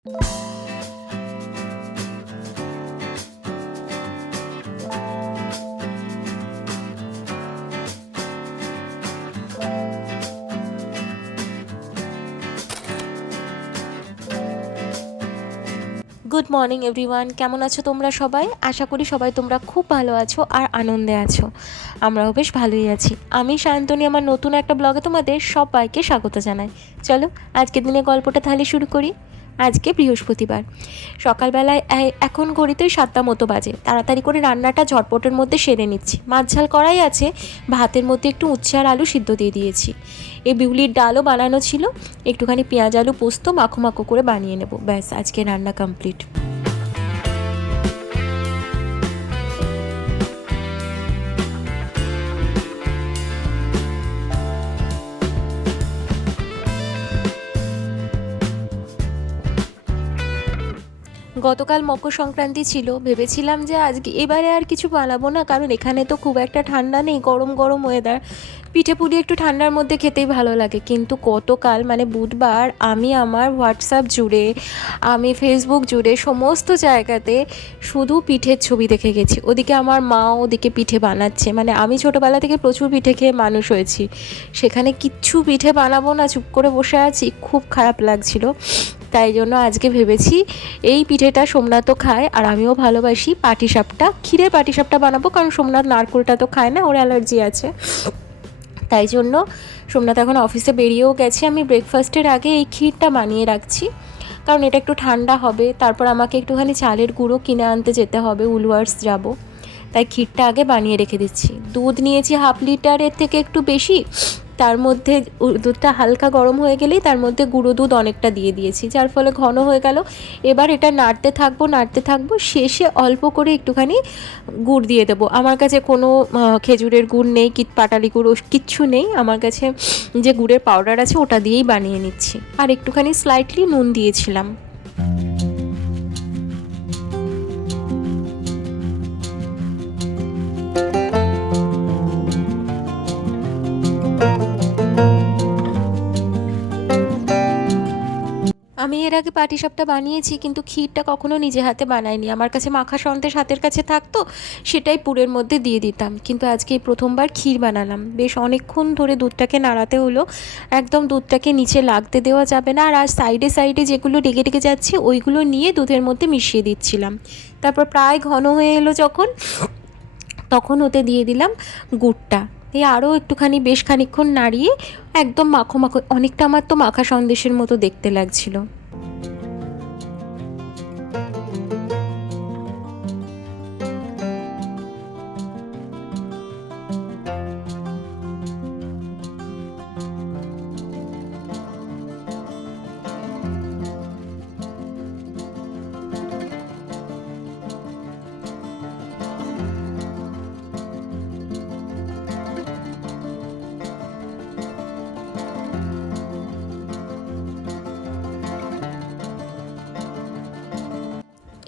Good morning everyone, কেমন আছো তোমরা সবাই? আশা করি সবাই তোমরা খুব ভালো আছো আর আনন্দে আছো। আমরাও বেশ ভালোই আছি। আমি সায়ন্তনী, আমার নতুন একটা ব্লগে তোমাদের সবাইকে স্বাগত জানাই। চলো আজকের দিনে গল্পটা তাহলে শুরু করি। আজকে বৃহস্পতিবার সকালবেলায় এখন ঘড়িতেই 7টা মতো বাজে। তাড়াতাড়ি করে রান্নাটা ঝটপটের মধ্যে সেরে নিচ্ছি। মাছ ঝাল করাই আছে, ভাতের মধ্যে একটু উচ্ছে আর আলু সিদ্ধ দিয়ে দিয়েছি। এই বিউলির ডালও বানানো ছিল, একটুখানি পেঁয়াজ আলু পোস্ত মাখো মাখো করে বানিয়ে নেব। ব্যাস, আজকে রান্না কমপ্লিট। গতকাল মকর সংক্রান্তি ছিল, ভেবেছিলাম যে আজকে এবারে আর কিছু বানাবো না, কারণ এখানে তো খুব একটা ঠান্ডা নেই, গরম গরম ওয়েদার। পিঠে পুলি একটু ঠান্ডার মধ্যে খেতেই ভালো লাগে। কিন্তু গতকাল মানে বুধবার আমি আমার হোয়াটসঅ্যাপ জুড়ে, আমি ফেসবুক জুড়ে সমস্ত জায়গাতে শুধু পিঠের ছবি দেখে গেছি। ওদিকে আমার মা ওদিকে পিঠে বানাচ্ছে, মানে আমি ছোটোবেলা থেকে প্রচুর পিঠে খেয়ে মানুষ হয়েছি, সেখানে কিচ্ছু পিঠে বানাবো না, চুপ করে বসে আছি, খুব খারাপ লাগছিল। তাই জন্য আজকে ভেবেছি এই পিঠেটা সোমনাথও খায় আর আমিও ভালোবাসি, পাটিসাপটা, ক্ষীরের পাটিসাপটা বানাবো, কারণ সোমনাথ নারকেলটা তো খায় না, ওর অ্যালার্জি আছে। তাই জন্য সোমনাথ এখন অফিসে বেরিয়েও গেছে, আমি ব্রেকফাস্টের আগে এই ক্ষীরটা বানিয়ে রাখছি, কারণ এটা একটু ঠান্ডা হবে। তারপর আমাকে একটুখানি চালের গুঁড়ো কিনে আনতে যেতে হবে, উলওয়ার্স যাব, তাই ক্ষীরটা আগে বানিয়ে রেখে দিচ্ছি। দুধ নিয়েছি 1/2 লিটারের থেকে একটু বেশি, তার মধ্যে দুধটা হালকা গরম হয়ে গেলেই তার মধ্যে গুঁড়ো দুধ অনেকটা দিয়ে দিয়েছি, যার ফলে ঘন হয়ে গেল। এবার এটা নাড়তে থাকবো, শেষে অল্প করে একটুখানি গুড় দিয়ে দেবো। আমার কাছে কোনো খেজুরের গুড় নেই, পাটালি গুঁড়ো কিচ্ছু নেই, আমার কাছে যে গুড়ের পাউডার আছে ওটা দিয়েই বানিয়ে নিচ্ছি। আর একটুখানি স্লাইটলি নুন দিয়েছিলাম। আমি এর আগে পাটিসাপটা বানিয়েছি, কিন্তু ক্ষীরটা কখনো নিজে হাতে বানাইনি। আমার কাছে মাখা সন্দেশ হাতের কাছে থাকতো, সেটাই পুরের মধ্যে দিয়ে দিতাম। কিন্তু আজকে এই প্রথমবার ক্ষীর বানালাম। বেশ অনেকক্ষণ ধরে দুধটাকে নাড়াতে হলো, একদম দুধটাকে নিচে লাগতে দেওয়া যাবে না। আর সাইডে সাইডে যেগুলো ডেকে ডেকে যাচ্ছে ওইগুলো নিয়ে দুধের মধ্যে মিশিয়ে দিচ্ছিলাম। তারপর প্রায় ঘন হয়ে এলো যখন, তখন ওতে দিয়ে দিলাম গুড়টা। দিয়ে আরও একটুখানি বেশ খানিকক্ষণ নাড়িয়ে একদম মাখো মাখো, অনেকটা আমার তো মাখা সন্দেশের মতো দেখতে লাগছিল।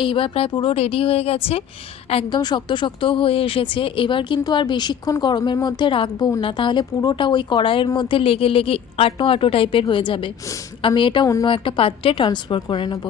এইবার প্রায় পুরো রেডি হয়ে গেছে, একদম শক্ত শক্ত হয়ে এসেছে। এবার কিন্তু আর বেশিক্ষণ গরমের মধ্যে রাখবো না, তাহলে পুরোটা ওই কড়াইয়ের মধ্যে লেগে লেগে আটো আটো টাইপের হয়ে যাবে। আমি এটা অন্য একটা পাত্রে ট্রান্সফার করে নেব।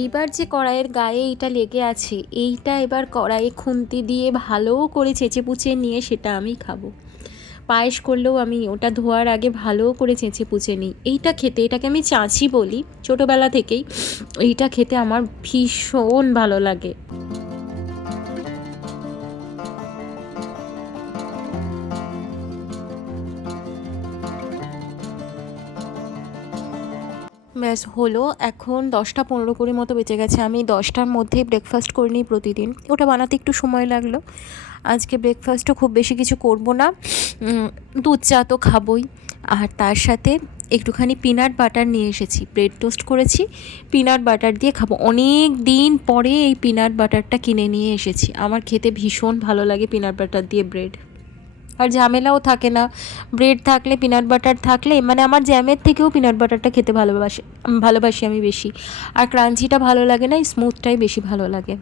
এইবার যে কড়াইয়ের গায়ে এইটা লেগে আছে, এইটা এবার কড়াইয়ে খুন্তি দিয়ে ভালো করে চেঁচে পুচে নিয়ে সেটা আমি খাবো। পায়েস করলেও আমি ওটা ধোয়ার আগে ভালো করে চেঁচে পুচে নিই। এইটা খেতে, এটাকে আমি চাঁচি বলি ছোটোবেলা থেকেই, এইটা খেতে আমার ভীষণ ভালো লাগে। ব্যাস হলো, এখন 10টা 15 মতো বেঁচে গেছে। আমি 10টার মধ্যেই ব্রেকফাস্ট করে নিই প্রতিদিন, ওটা বানাতে একটু সময় লাগলো। আজকে ব্রেকফাস্টও খুব বেশি কিছু করব না, দুধ চা তো খাবই, আর তার সাথে একটুখানি পিনাট বাটার নিয়ে এসেছি, ব্রেড টোস্ট করেছি, পিনাট বাটার দিয়ে খাবো। অনেক দিন পরে এই পিনাট বাটারটা কিনে নিয়ে এসেছি, আমার খেতে ভীষণ ভালো লাগে পিনাট বাটার দিয়ে ব্রেড, আর ঝামেলাও থাকে না। ব্রেড থাকলে, পিনাট বাটার থাকলে, মানে আমার জ্যামের থেকেও পিনাট বাটারটা খেতে ভালোবাসি আমি বেশি। আর ক্রাঞ্চিটা ভালো লাগে না, স্মুথটাই বেশি ভালো লাগে।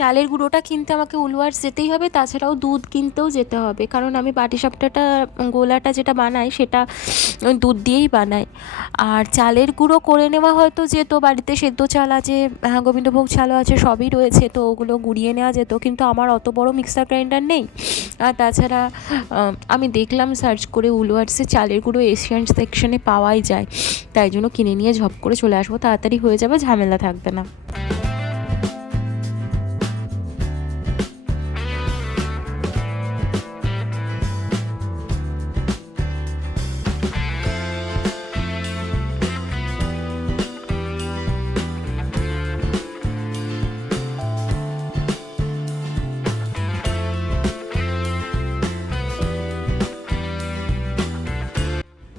চালের গুঁড়োটা কিনতে আমাকে উলওয়ার্স যেতেই হবে, তাছাড়াও দুধ কিনতেও যেতে হবে, কারণ আমি পাটিসাপটাটা গোলাটা যেটা বানাই সেটা ওই দুধ দিয়েই বানাই। আর চালের গুঁড়ো করে নেওয়া হয়তো যেত, বাড়িতে সেদ্ধ চাল আছে, গোবিন্দভোগ চালও আছে, সবই রয়েছে, তো ওগুলো গুঁড়িয়ে নেওয়া যেত, কিন্তু আমার অত বড় মিক্সার গ্রাইন্ডার নেই। আর তাছাড়া আমি দেখলাম সার্চ করে উলওয়ার্সে চালের গুঁড়ো এশিয়ান সেকশনে পাওয়াই যায়, তাই জন্য কিনে নিয়ে ঝপ করে চলে আসবো, তাড়াতাড়ি হয়ে যাবে, ঝামেলা থাকবে না।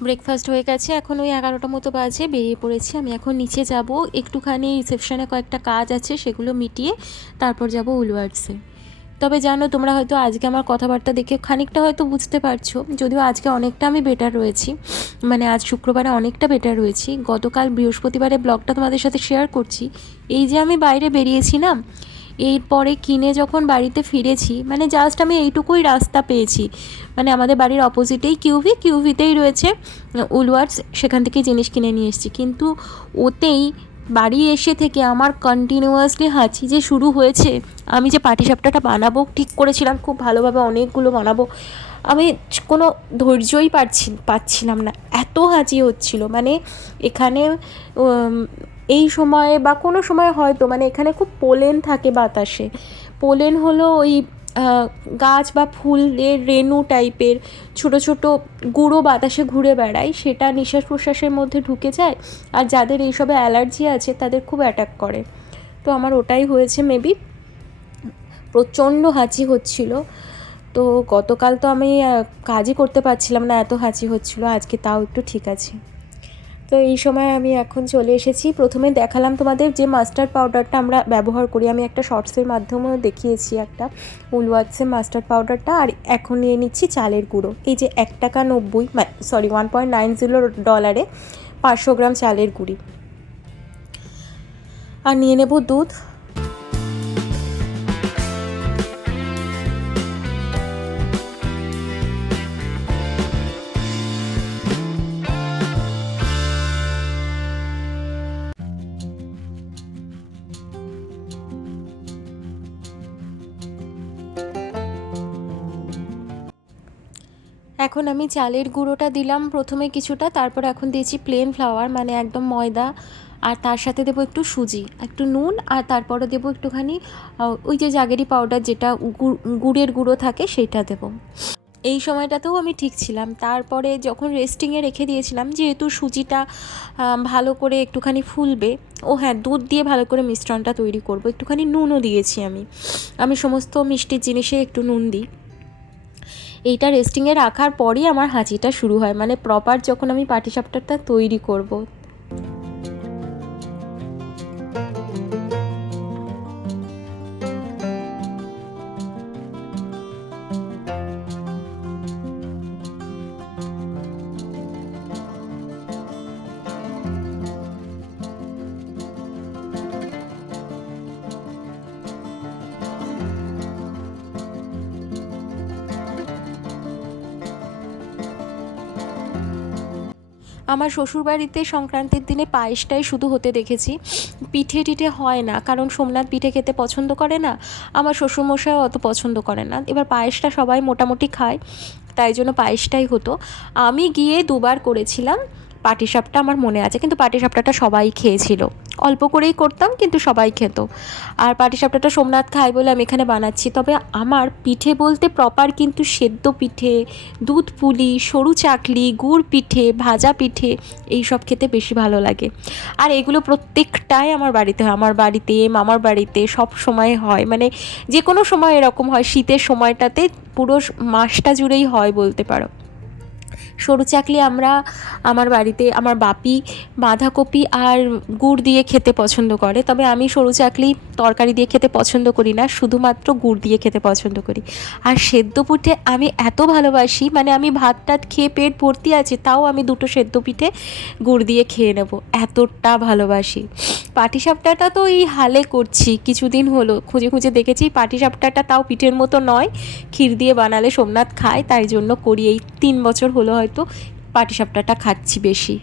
ব্রেকফাস্ট হয়ে গেছে, এখন ওই 11টা মতো বাজে, বেরিয়ে পড়েছি। আমি এখন নিচে যাব, একটুখানি রিসেপশনে কয়েকটা কাজ আছে, সেগুলো মিটিয়ে তারপর যাব উলওয়ার্সে। তবে জানো, তোমরা হয়তো আজকে আমার কথাবার্তা দেখে খানিকটা হয়তো বুঝতে পারছো, যদিও আজকে অনেকটা আমি বেটার রয়েছি, মানে আজ শুক্রবারে অনেকটা বেটার রয়েছি। গতকাল বৃহস্পতিবারে ব্লগটা তোমাদের সাথে শেয়ার করছি, এই যে আমি বাইরে বেরিয়েছি না, এরপরে কিনে যখন বাড়িতে ফিরেছি, মানে জাস্ট আমি এইটুকুই রাস্তা পেয়েছি, মানে আমাদের বাড়ির অপোজিটেই কিউভিতেই রয়েছে উলওয়ার্স, সেখান থেকেই জিনিস কিনে নিয়ে এসেছি, কিন্তু ওতেই বাড়ি এসে থেকে আমার কন্টিনিউয়াসলি হাঁচি যে শুরু হয়েছে। আমি যে পাটিসাপটাটা বানাবো ঠিক করেছিলাম খুব ভালোভাবে, অনেকগুলো বানাবো, আমি কোনো ধৈর্যই পাচ্ছিলাম না, এত হাঁচি হচ্ছিল। মানে এখানে এই সময়ে বা কোনো সময় হয়তো, মানে এখানে খুব পোলেন থাকে বাতাসে, পোলেন হলো ওই গাছ বা ফুলের রেণু টাইপের ছোটো ছোটো গুঁড়ো বাতাসে ঘুরে বেড়ায়, সেটা নিঃশ্বাস প্রশ্বাসের মধ্যে ঢুকে যায়, আর যাদের এইসবে অ্যালার্জি আছে তাদের খুব অ্যাটাক করে। তো আমার ওটাই হয়েছে মেবি, প্রচণ্ড হাঁচি হচ্ছিল। তো গতকাল তো আমি কাজই করতে পারছিলাম না, এত হাঁচি হচ্ছিল, আজকে তাও একটু ঠিক আছে। তো এই সময় আমি এখন চলে এসেছি, প্রথমে দেখালাম তোমাদের যে মাস্টার্ড পাউডারটা আমরা ব্যবহার করি, আমি একটা শর্টসের মাধ্যমেও দেখিয়েছি একটা উলওয়ার্সের মাস্টার্ড পাউডারটা, আর এখন নিয়ে নিচ্ছি চালের গুঁড়ো, এই যে $1.90, সরি $1.90 500 গ্রাম চালের গুঁড়ি, আর নিয়ে নেব দুধ। এখন আমি চালের গুঁড়োটা দিলাম প্রথমে কিছুটা, তারপর এখন দিয়েছি প্লেন ফ্লাওয়ার, মানে একদম ময়দা, আর তার সাথে দেবো একটু সুজি, একটু নুন, আর তারপরে দেবো একটুখানি ওই যে জাগেরি পাউডার, যেটা গুড়ের গুঁড়ো থাকে, সেইটা দেবো। এই সময়টাতেও আমি ঠিক ছিলাম, তারপরে যখন রেস্টিংয়ে রেখে দিয়েছিলাম, যেহেতু সুজিটা ভালো করে একটুখানি ফুলবে, ও হ্যাঁ, দুধ দিয়ে ভালো করে মিশ্রণটা তৈরি করব, একটুখানি নুনও দিয়েছি আমি সমস্ত মিষ্টির জিনিসে একটু নুন দিই। এইটা রেস্টিংয়ে রাখার পরই আমার হাঁচিটা শুরু হয়, মানে প্রপার যখন আমি পাটিসাপটাটা তৈরি করব। আমার শ্বশুরবাড়িতে সংক্রান্তির দিনে পায়েসটাই শুধু হতে দেখেছি, পিঠে টিঠে হয় না, কারণ সোমনাথ পিঠে খেতে পছন্দ করে না, আমার শ্বশুরমশাইও অত পছন্দ করে না। এবার পায়েসটা সবাই মোটামুটি খায়, তাই জন্য পায়েসটাই হতো। আমি গিয়ে দুবার করেছিলাম পাটিসাপটা, আমার মনে আছে, কিন্তু পাটিসাপটাটা সবাই খেয়েছিল, অল্প করেই করতাম কিন্তু সবাই খেত। আর পাটিসাপটাটা সোমনাথ খায় বলে আমি এখানে বানাচ্ছি। তবে আমার পিঠে বলতে প্রপার কিন্তু সেদ্ধ পিঠে, দুধ পুলি, সরু চাকলি, গুড় পিঠে, ভাজা পিঠে, এই সব খেতে বেশি ভালো লাগে। আর এগুলো প্রত্যেকটাই আমার বাড়িতে হয়, আমার বাড়িতে, মামার বাড়িতে সব সময় হয়, মানে যে কোনো সময় এরকম হয়, শীতের সময়টাতে পুরো মাসটা জুড়েই হয় বলতে পারো। সরু চাকলি আমরা আমার বাড়িতে, আমার বাপি বাঁধাকপি আর গুড় দিয়ে খেতে পছন্দ করে, তবে আমি সরু চাকলি তরকারি দিয়ে খেতে পছন্দ করি না, শুধুমাত্র গুড় দিয়ে খেতে পছন্দ করি। আর সেদ্ধ পিঠে আমি এত ভালোবাসি, মানে আমি ভাত টাত খেয়ে পেট ভর্তি আছে, তাও আমি দুটো সেদ্ধ পিঠে গুড় দিয়ে খেয়ে নেব, এতটা ভালোবাসি। পাটিসাপটাটা তো এই হালে করছি, কিছুদিন হলো খুঁজে খুঁজে দেখেছি, পাটিসাপটাটা তাও পিঠের মতো নয়, ক্ষীর দিয়ে বানালে সোমনাথ খায়, তাই জন্য করি। এই 3 বছর হলো হয়তো পাটিসাপটাটা খাচ্ছি বেশি।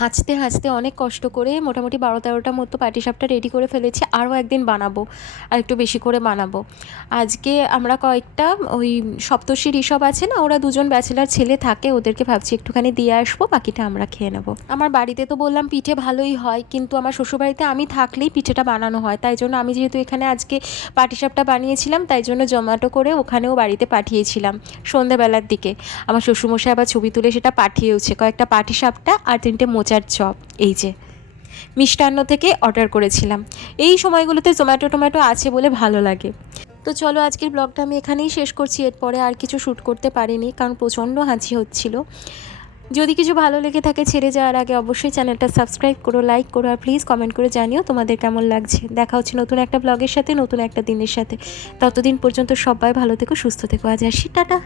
হাঁচতে হাঁচতে অনেক কষ্ট করে মোটামুটি 12-13টার মতো পাটিসাপটা রেডি করে ফেলেছি, আরও একদিন বানাবো, আর একটু বেশি করে বানাবো। আজকে আমরা কয়েকটা ওই সপ্তর্ষি ঋষভ আছে না, ওরা দুজন ব্যাচেলার ছেলে থাকে, ওদেরকে ভাবছি একটুখানি দিয়ে আসবো, বাকিটা আমরা খেয়ে নেবো। আমার বাড়িতে তো বললাম পিঠে ভালোই হয়, কিন্তু আমার শ্বশুরবাড়িতে আমি থাকলেই পিঠেটা বানানো হয়, তাই জন্য আমি যেহেতু এখানে আজকে পাটিসাপটা বানিয়েছিলাম, তাই জন্য জোম্যাটো করে ওখানেও বাড়িতে পাঠিয়েছিলাম সন্ধ্যেবেলার দিকে। আমার শ্বশুরমশাই আবার ছবি তুলে সেটা পাঠিয়েওছে, কয়েকটা পাটিসাপটা আর 3টে মোচার চপ, এই যে মিষ্টান্ন থেকে অর্ডার করেছিলাম। এই সময়গুলোতে জোম্যাটো আছে বলে ভালো লাগে। তো চলো আজকের ব্লগটা আমি এখানেই শেষ করছি, এরপরে আর কিছু শ্যুট করতে পারিনি, কারণ প্রচণ্ড হাঁচি হচ্ছিল। যদি কিছু ভালো লেগে থাকে ছেড়ে যাওয়ার আগে অবশ্যই চ্যানেলটা সাবস্ক্রাইব করো, লাইক করো, আর প্লিজ কমেন্ট করে জানিও তোমাদের কেমন লাগছে। দেখা হচ্ছে নতুন একটা ব্লগের সাথে, নতুন একটা দিনের সাথে। ততদিন পর্যন্ত সবাই ভালো থেকো, সুস্থ থেকো। আজ আসি, টাটা।